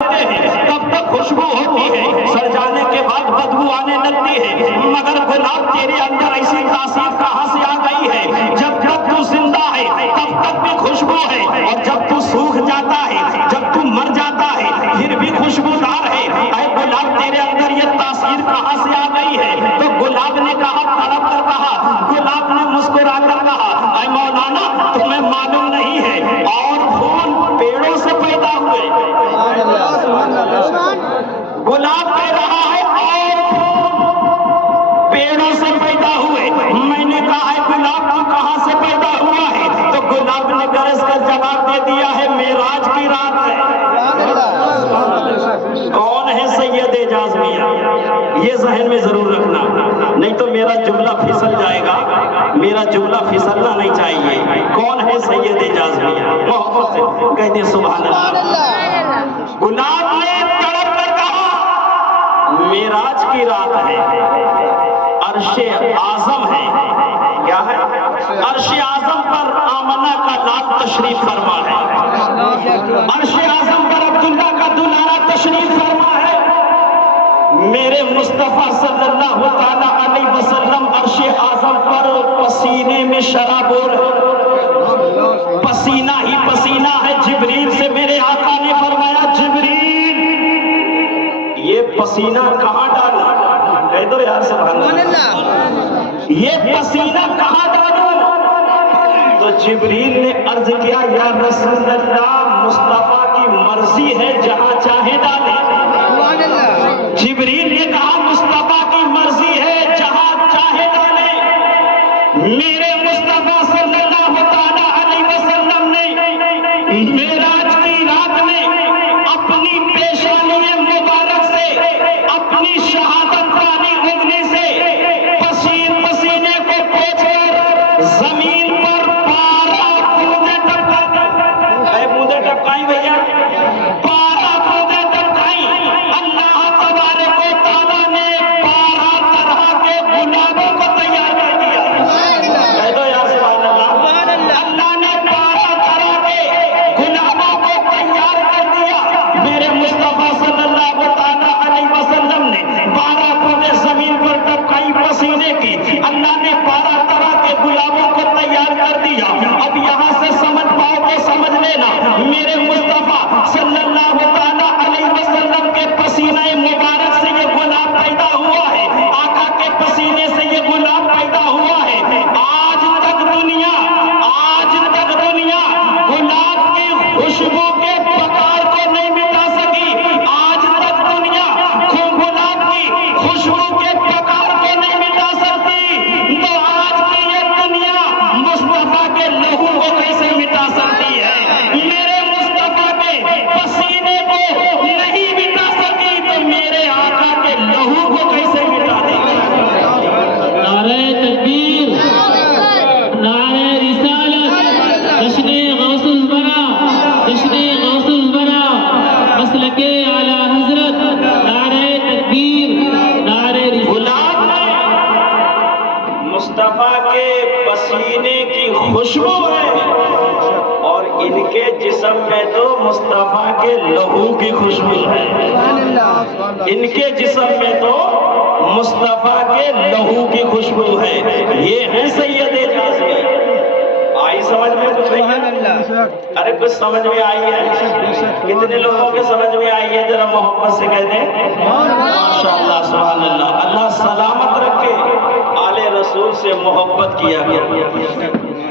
تب تک خوشبو ہوتی ہے، سڑ جانے کے بعد بدبو آنے لگتی ہے، مگر گلاب تیرے اندر ایسی تاثیر کہاں سے آ گئی ہے؟ جب تک تو زندہ ہے تب تک بھی خوشبو ہے، اور جب تو سوکھ جاتا ہے، جب تو مر جاتا ہے پھر بھی خوشبودار ہے۔ اے گلاب تیرے اندر یہ تاثیر کہاں سے آ گئی ہے؟ تو گلاب نے کہا، تڑپ کر کہا، گلاب نے مسکرا کر کہا، اے مولانا تمہیں معلوم نہیں ہے اور پھول پیڑوں سے پیدا ہوئے۔ گلاب کہہ رہا ہے اور پھول پیڑوں سے پیدا ہوئے۔ میں نے کہا ہے گلاب تو کہاں سے پیدا ہوا ہے؟ تو گلاب نے گرج کر جواب دے دیا ہے، معراج کی رات ہے۔ کون ہے سید اعجاز میاں؟ یہ ذہن میں ضرور رکھنا، نہیں تو میرا جملہ پھسل جائے گا، میرا جملہ پھسلنا نہیں چاہیے۔ کون ہے سید اعجاز میاں؟ محبت سے کہتے سبحان اللہ۔ گلاب نے تڑپ کر کہا معراج کی رات ہے، عرش اعظم ہے۔ کیا ہے؟ عرش اعظم پر آمنہ کا لال تشریف فرما ہے، عرش اعظم پر عبداللہ کا دلارا تشریف فرما ہے۔ میرے مصطفیٰ صلی اللہ تعالیٰ علیہ وسلم عرش اعظم پر پسینے میں شرابور ہے، پسینہ ہی پسینہ ہے۔ جبریل سے میرے آقا نے فرمایا، جبریل یہ پسینہ کہاں ڈالوں؟ کہہ دو یار سبحان اللہ، یہ پسینہ کہاں ڈالوں؟ تو جبریل نے عرض کیا، یا رسول اللہ مصطفیٰ کی مرضی ہے، جہاں چاہے ڈالے۔ جبریل نے کہا مصطفیٰ کی مرضی ہے، جہاں چاہے ڈالے۔ میرے مصطفیٰ صلی اللہ تعالیٰ علیہ وسلم نے معراج کی رات میں اپنی پیشانی مبارک سے، اپنی شہادت والی انگلی سے پسینے کو پوچھ کر زمین پر 12 بوندیں ٹپکا دی۔ اے بوندیں ٹپکائیں بھیا، 12 بوندیں ٹپکائیں۔ اللہ تبارک و تعالیٰ نے 12 طرح کے گلابوں کو تیار کر دیا۔ کہہ دو یا سبحان اللہ۔ اللہ نے 12 طرح کے گلابوں کو تیار کر دیا۔ میرے مصطفیٰ صلی اللہ تعالیٰ علیہ وسلم نے 12 بوندیں زمین پر ٹپکائی پسینے کی، اللہ نے 12 طرح کے گلابوں کو تیار کر دیا۔ اب یہاں سے سمجھ پاؤ کہ سمجھ لینا، میرے مصطفیٰ صلی اللہ تعالیٰ علیہ وسلم کے پسینہ مبارک سے یہ گلاب پیدا ہوا ہے، آقا کے پسینے سے یہ گلاب پیدا ہوا ہے۔ آج تک دنیا گلاب کی خوشبو کے بخار کو نہیں مٹا سکی، آج تک دنیا گلاب کی خوشبو کے بخار کو نہیں مٹا سکتی، تو آج کی یہ دنیا مصطفیٰ کے لہو کو کیسے مٹا سکتی ہے؟ میرے مصطفیٰ کے پسینے کو نہیں مٹا سکی تو میرے آقا کے لہو کو کیسے مٹا دے گی؟ نعرہ تکبیر، نعرہ رسالت، جشن غوث الورا، جشن غوث الورا، مسلک اعلی حضرت، نعرہ تکبیر، نعرہ گلاب میں مصطفیٰ کے پسینے کی خوشبو ہے، اور ان کے جسم میں تو مصطفیٰ کے لہو کی خوشبو ہے۔ ان کے جسم میں تو مصطفیٰ کے لہو کی خوشبو ہے۔ یہ ہے سید اعجاز میاں۔ آئی سمجھ میں کچھ نہیں؟ ارے کچھ سمجھ میں آئی ہے؟ کتنے لوگوں کے سمجھ میں آئی ہے؟ ذرا محبت سے کہہ دیں ماشاءاللہ سبحان اللہ۔ اللہ سلامت رکھے، آل رسول سے محبت کیا گیا،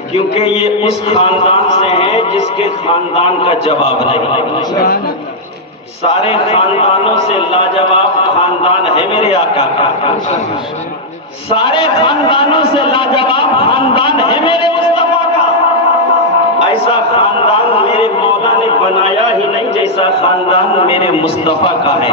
کیونکہ یہ اس خاندان سے ہے جس کے خاندان کا جواب نہیں۔ سارے خاندانوں سے لاجواب خاندان ہے میرے آقا کا، سارے خاندانوں سے لاجواب خاندان ہے میرے مصطفیٰ کا۔ ایسا خاندان میرے مولا نے بنایا ہی نہیں جیسا خاندان میرے مصطفیٰ کا ہے۔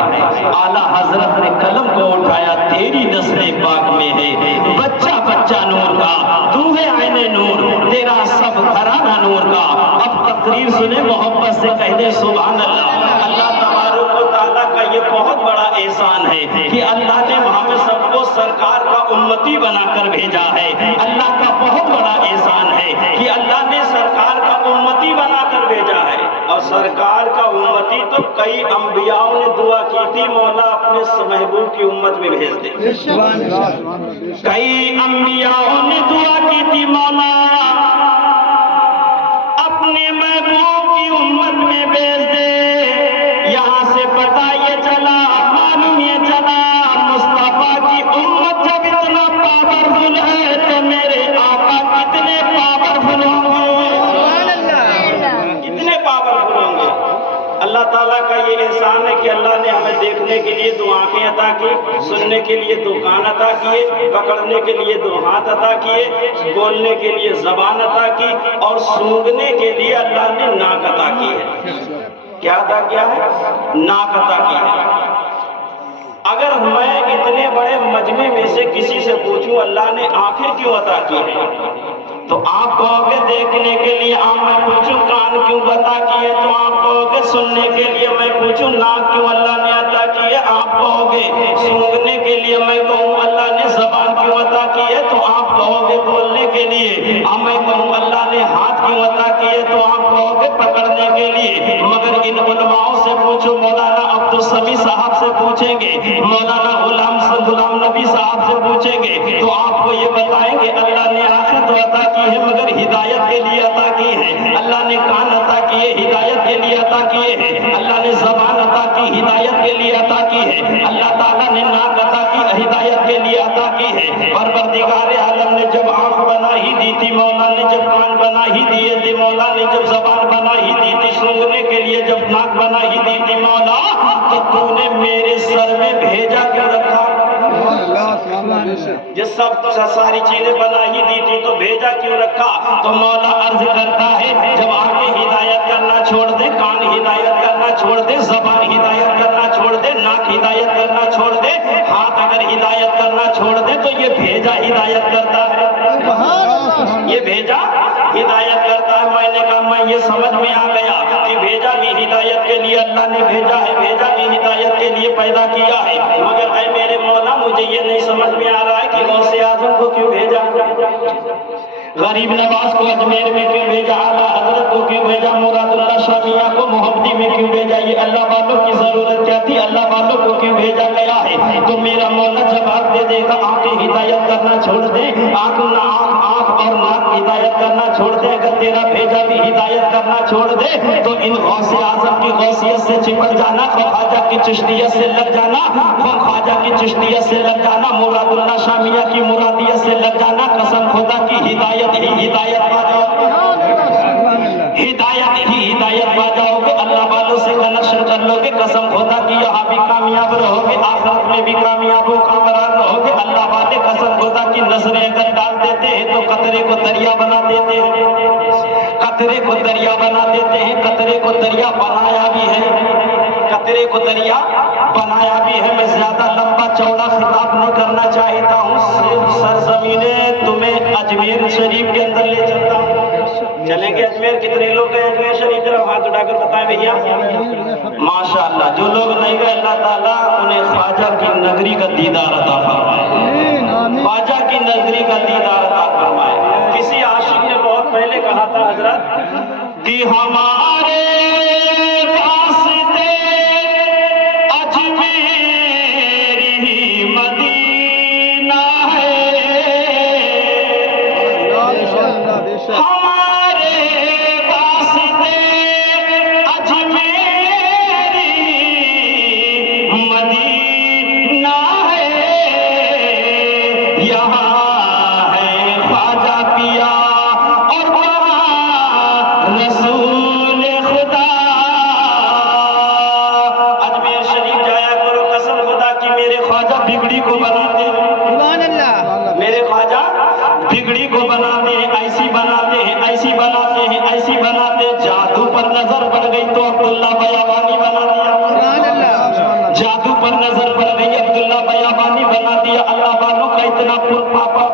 اعلیٰ حضرت نے قلم کو اٹھایا، تیری نسل پاک میں ہے بچہ بچہ نور کا، تو ہے عین نور، تیرا سب گھرانہ نور کا۔ اب تقریر سنے، محبت سے کہہ دے سبحان اللہ۔ اللہ تبارک و تعالیٰ کا یہ بہت بڑا احسان ہے کہ اللہ نے ہمیں سب کو سرکار کا امتی بنا کر بھیجا ہے۔ اللہ کا بہت بڑا احسان ہے کہ اللہ نے سرکار کا امتی بنا کر بھیجا ہے۔ اور سرکار کا امتی تو کئی انبیاءوں نے دعا کی تھی مولا اپنے محبوب کی امت میں بھیج دے. کئی انبیاءوں نے دعا کی تھی مولا اپنے محبوب کی امت میں بھیج دے. یہاں سے پتہ یہ چلا معلوم یہ چلا مصطفیٰ کی امت جب اتنا پاورفل ہے تو میرے آقا کتنے پاورفل ہوں گے, کتنے پاورفل ہوں گے. اللہ تعالیٰ کا یہ احسان ہے کہ اللہ نے ہمیں دیکھنے کے لیے دو آنکھیں عطا کی, سننے کے لیے دو کان عطا کیے, پکڑنے کے لیے دو ہاتھ عطا کیے, بولنے کے لیے زبان عطا کی, اور سونگھنے کے لیے اللہ نے ناک عطا کی ہے. کیا عطا کیا ہے؟ ناک عطا کی ہے. اگر میں اتنے بڑے مجمع میں سے کسی سے پوچھوں اللہ نے آنکھیں کیوں عطا کی ہے تو آپ کہو گے دیکھنے کے لیے. میں پوچھوں کان کیوں عطا کیے تو آپ کہو گے سننے کے لیے. میں پوچھوں ناک کیوں اللہ نے عطا کی ہے آپ کہو گے سونگھنے کے لیے. میں کہوں اللہ نے زبان کیوں عطا کی ہے تو آپ کہو گے بولنے کے لیے. میں کہوں اللہ نے ہاتھ کیوں عطا کی ہے تو آپ کہو گے پکڑنے کے لیے. مگر ان علماء سے پوچھو, مولانا عبدالسمیع صاحب سے پوچھیں گے, مولانا غلام نبی صاحب سے پوچھیں گے تو آپ کو یہ بتائیں گے اللہ نے آنکھیں تو عطا کی ہے مگر ہدایت کے لیے عطا کی ہے. اللہ نے کان عطا کیے ہدایت کے لیے عطا کیے ہیں. اللہ نے زبان عطا کی ہدایت کے لیے عطا کی ہے. اللہ تعالیٰ نے ناک عطا کی ہدایت کے لیے عطا کی ہے. پروردگار عالم نے جب آنکھ بنا ہی دی تھی, مولا نے جب کان بنا ہی دیے تھے, مولا نے جب زبان بنا ہی دی تھی, سونگھنے کے لیے جب ناک بنا ہی دی تھی مولا, تو تو نے میرے سر میں بھیجا کیوں رکھا؟ جس سب ساری چیزیں بنا ہی دی تھی تو بھیجا کیوں رکھا؟ تو مولا عرض کرتا ہے جب آنکھیں ہدایت کرنا چھوڑ دے, کان ہدایت کرنا چھوڑ دے, زبان ہدایت کرنا چھوڑ دے, ناک ہدایت کرنا چھوڑ دے, ہاتھ اگر ہدایت کرنا چھوڑ دے تو یہ بھیجا ہدایت کرتا ہے. یہ بھیجا ہدایت کرتا ہے. میں نے کہا میں یہ سمجھ میں آ گیا کہ بھیجا بھی ہدایت کے لیے اللہ نے بھیجا ہے, بھیجا بھی ہدایت کے لیے پیدا کیا ہے. مگر اے میرے مولا مجھے یہ نہیں سمجھ میں آ رہا ہے کہ غوث اعظم کو کیوں بھیجا, غریب نواز کو اجمیر میں کیوں بھیجا, اعلیٰ حضرت کو کیوں بھیجا, مراد اللہ شاہ میاں کو محمدی میں کیوں بھیجا. یہ اللہ والوں کی ضرورت کیا تھی, اللہ والوں کو کیوں بھیجا گیا ہے؟ تو میرا مولا جواب دے دے گا آنکھیں ہدایت کرنا چھوڑ دے, آنکھ اور ناک ہدایت کرنا چھوڑ دے, اگر تیرا بھیجا بھی ہدایت کرنا چھوڑ دے تو ان غوث اعظم کی غوثیت سے چپٹ جانا, خواجہ کی چشتیت سے لگ جانا, خواجہ کی چشتیت سے لگ جانا, مراد اللہ شاہ میاں کی مرادیت سے لگ جانا. قسم خدا کی ہدایت ہی ہدایت پا جاؤ, ہدایت ہی ہدایت پا جاؤ گے. اللہ والوں سے کنیکشن کر لو گے. قسم خدا کی یہاں بھی کامیاب رہو گے, آخرت میں بھی کامیاب و کامران رہو گے. اللہ والے قسم خدا کی نظریں اگر ڈال دیتے ہیں تو قطرے کو دریا بنا دیتے ہیں, قطرے کو دریا بنا دیتے ہیں. قطرے کو دریا بنایا بھی ہے, قطرے کو دریا بنایا بھی ہے. میں زیادہ لمبا چوڑا خطاب نہیں کرنا چاہتا ہوں, صرف سرزمین تمہیں اجمیر شریف کے اندر لے چلتا ہوں. چلیں گے اجمیر؟ کتنے لوگ گئے اجمیر شریف؟ ذرا ہاتھ اٹھا کر بتائیں بھیا. ماشاءاللہ. جو لوگ نہیں گئے اللہ تعالیٰ انہیں خواجہ کی نگری کا دیدار عطا فرمائے, خواجہ کی نگری کا دیدار عطا فرمائے. کسی عاشق نے بہت پہلے کہا تھا حضرت کہ ہمارے راستے اجمیر ہی مدینہ ہے, ہمارے راستے اجمیر ہی مدینہ ہے, یہاں ہے خواجہ پیا اور وہاں رسول خدا. اجمیر شریف جایا کرو, قسم خدا کی میرے خواجہ بگڑی کو بناتے ہیں, میرے خواجہ بگڑی کو بناتے ہیں, ایسی بناتے ہیں, ایسی بناتے ہیں, ایسی بناتے ہیں. جادو پر نظر پڑ گئی تو عبداللہ بیابانی بنا دیا, جادو پر نظر پڑ گئی عبداللہ بیابانی بنا دیا. اللہ والوں کا اتنا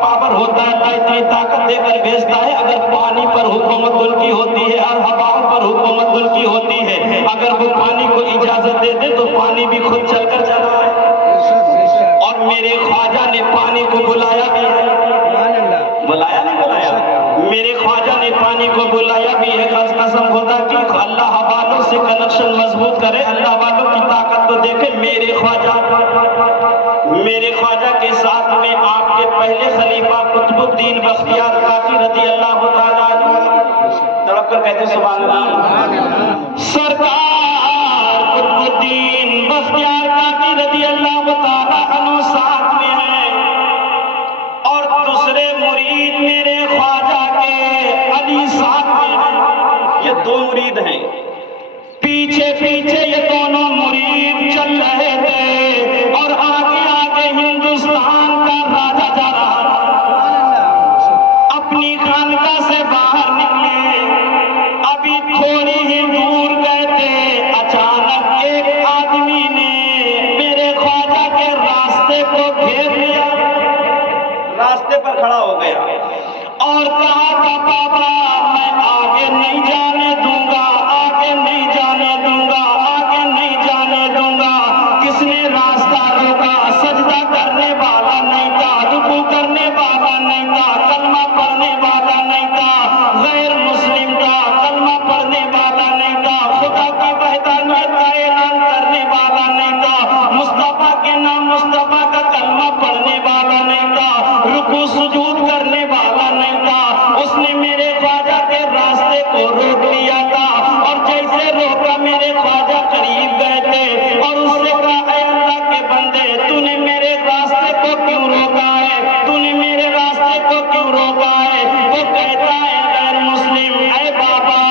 پاور ہوتا ہے, اللہ اتنی طاقت دے کر بھیجتا ہے. اگر پانی پر حکومت ان کی ہوتی ہے اور ہواؤں پر حکومت ان کی ہوتی ہے, اگر وہ پانی کو اجازت دے دے تو پانی بھی خود چل کر چلا ہے. اور میرے خواجہ نے پانی کو بلایا بھی ہے, بلایا نہیں بلایا, میرے خواجہ نے پانی کو بلایا بھی ہے، قسم خدا کی اللہ والوں سے کنیکشن مضبوط کرے، اللہ والوں کی طاقت تو دیکھے۔ میرے خواجہ کے ساتھ میں آپ کے پہلے خلیفہ قطب الدین بختیار کاکی رضی اللہ تعالیٰ عنہ، تڑپ کر کہتے سبحان اللہ، سرکار قطب الدین بختیار کاکی رضی اللہ تعالیٰ عنہ ساتھ میں ہیں، اور دوسرے مرید میرے خواجہ کے علی ساتھ میں ہیں۔ یہ دو مرید ہیں، پیچھے پیچھے یہ دونوں مرید چل رہے تھے، اور آگے آگے ہندوستان کا راجا جا رہا تھا۔ اپنی خانقاہ سے باہر نکلے، ابھی تھوڑی ہی دور گئے تھے، اچانک ایک آدمی نے میرے خواجہ کے راستے کو گھیر لیا، راستے پر کھڑا ہو گیا اور کہا کہ بابا میں آگے نہیں جانے دوں گا، آگے نہیں جانے دوں گا، آگے نہیں جانے دوں گا۔ کس نے راستہ روکا؟ سجدہ کرنے والا نہیں تھا، رکوع کرنے والا نہیں تھا، کلمہ پڑھنے والا نہیں تھا، غیر مسلم تھا، کلمہ پڑھنے والا نہیں تھا، خدا کی وحدانیت کا اعلان کرنے والا نہیں تھا، مصطفیٰ کے نام مصطفیٰ کا کلمہ پڑھنے والا نہیں تھا، رکوع سجود کرنے والا نہیں تھا۔ اس نے میرے خواجہ کے راستے کو روک لیا تھا، اور جیسے روکا میرے خواجہ قریب گئے تھے اور اس سے کہا اے اللہ کے بندے تو نے میرے راستے کو کیوں روکا ہے، تو نے میرے راستے کو کیوں روکا ہے؟ وہ کہتا ہے غیر مسلم اے بابا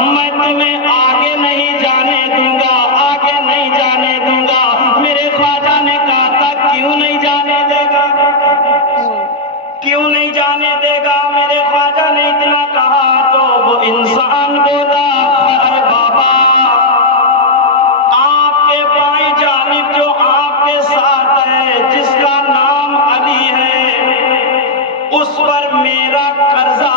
میں تمہیں آگے نہیں جانے دوں گا، آگے نہیں جانے دوں گا۔ میرے خواجہ نے کہا تھا کیوں نہیں جانے دے گا، کیوں نہیں جانے دے گا؟ میرے خواجہ نے اتنا کہا تو وہ انسان بولا اے بابا آپ کے بائیں جانب جو آپ کے ساتھ ہے جس کا نام علی ہے اس پر میرا قرضہ